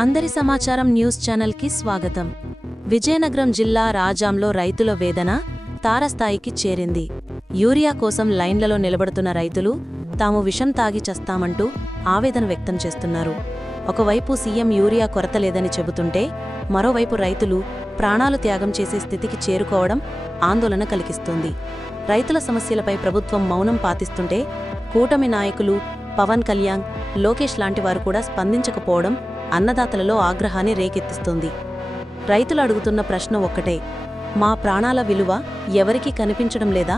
అందరి సమాచారం న్యూస్ ఛానల్కి స్వాగతం. విజయనగరం జిల్లా రాజాంలో రైతుల వేదన తారస్థాయికి చేరింది. యూరియా కోసం లైన్లలో నిలబడుతున్న రైతులు తాము విషం తాగి చస్తామంటూ ఆవేదన వ్యక్తం చేస్తున్నారు. ఒకవైపు సీఎం యూరియా కొరత లేదని చెబుతుంటే మరోవైపు రైతులు ప్రాణాలు త్యాగం చేసే స్థితికి చేరుకోవడం ఆందోళన కలిగిస్తుంది. రైతుల సమస్యలపై ప్రభుత్వం మౌనం పాటిస్తుంటే కూటమి నాయకులు పవన్ కళ్యాణ్ లోకేష్ లాంటి వారు కూడా స్పందించకపోవడం అన్నదాతలలో ఆగ్రహాన్ని రేకెత్తిస్తోంది. రైతులు అడుగుతున్న ప్రశ్న ఒక్కటే మా ప్రాణాల విలువ ఎవరికీ కనిపించడం లేదా?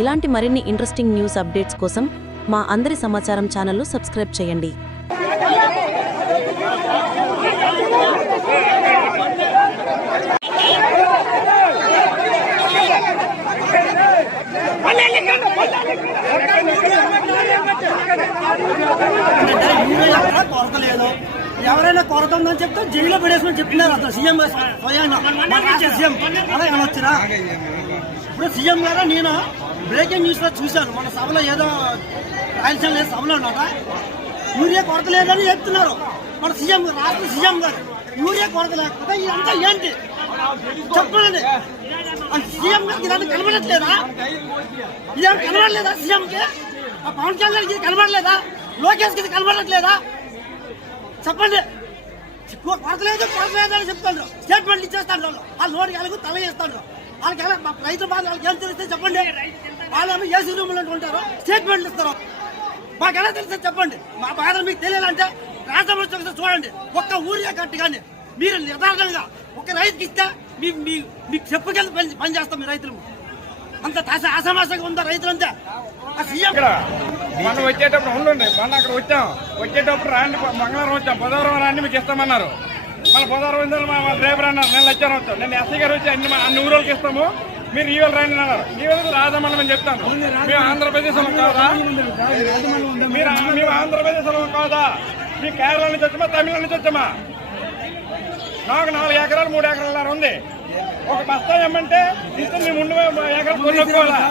ఇలాంటి మరిన్ని ఇంట్రెస్టింగ్ న్యూస్ అప్డేట్స్ కోసం మా అందరి సమాచారం ఛానల్ను సబ్స్క్రైబ్ చేయండి. కొరత లేదు. ఎవరైనా కొరత ఉందని చెప్తే జైల్లో పడేసుకొని చెప్తున్నారు అసలు సీఎం సీఎం అదే అనొచ్చురా ఇప్పుడు సీఎం గారు నేను బ్రేకింగ్ న్యూస్లో చూశాను. మన సభలో ఏదో రాయలసీమ లేదు సభలో ఉన్నాట యూరియా కొరత లేదని చెప్తున్నారు. మన సీఎం రాష్ట్ర సీఎం గారు. యూరియా కొరత లేకపోతే ఇదంతా ఏంటి? చెప్పండి. సీఎం గారికి ఇదంతా కనబడట్లేదా? ఇదేం కనబడలేదా సీఎంకి? ఆ పవన్ కళ్యాణ్కి ఇది కనబడలేదా? లోకేష్కి ఇది కనబడట్లేదా? చెప్పండి. కొరత లేదు కొరత లేదు అని చెప్తాను స్టేట్మెంట్ ఇచ్చేస్తాను వాళ్ళు వాళ్ళ నోటికి తల చేస్తాను వాళ్ళకి ఎలా మా రైతు బాధ వాళ్ళకి ఏం తెలిస్తే చెప్పండి. వాళ్ళు ఏసీ రూమ్లో ఉంటారు స్టేట్మెంట్లు ఇస్తారు. మాకు ఎలా తెలిస్తే చెప్పండి. మా బాధ మీకు తెలియాలంటే రాష్ట్రంలో చూడండి. ఒక్క ఊరిగా కట్టు కానీ మీరు యథార్థంగా ఒక రైతుకి ఇస్తే మీ మీకు చెప్పుకెళ్ళి పని పనిచేస్తాం మీ రైతులు. అంత తాస ఆసమాసంగా ఉందా రైతులంతా సీఎం ఇక్కడ మనం వచ్చేటప్పుడు ఉండండి. మన అక్కడ వచ్చాం. వచ్చేటప్పుడు రాండి మంగళవారం వచ్చాం. బుధవారం రాండి మీకు ఇస్తామన్నారు. మన బుధవారం ఇందులో మా డ్రైవర్ అన్నారు. నేను లచ్చాను వచ్చాం నేను ఎస్ఐ గారు వచ్చి అన్ని అన్ని ఊరోళ్ళకి ఇస్తాము. మీరు ఈ వేళ రాండి అన్నారు. ఈ వేళ రాజమండ్రి అని చెప్తాను. మేము ఆంధ్రప్రదేశ్ కాదా? మీరు మేము ఆంధ్రప్రదేశ్ కాదా? మీ కేరళ నుంచి వచ్చామా? తమిళ నుంచి వచ్చామా? నాకు నాలుగు ఎకరాలు మూడు ఎకరాలు ఉంది. ఒక బస్తా ఇమ్మంటే ఇస్తే మేము ఉండి ఎకరాలు కొనుక్కోవాలా?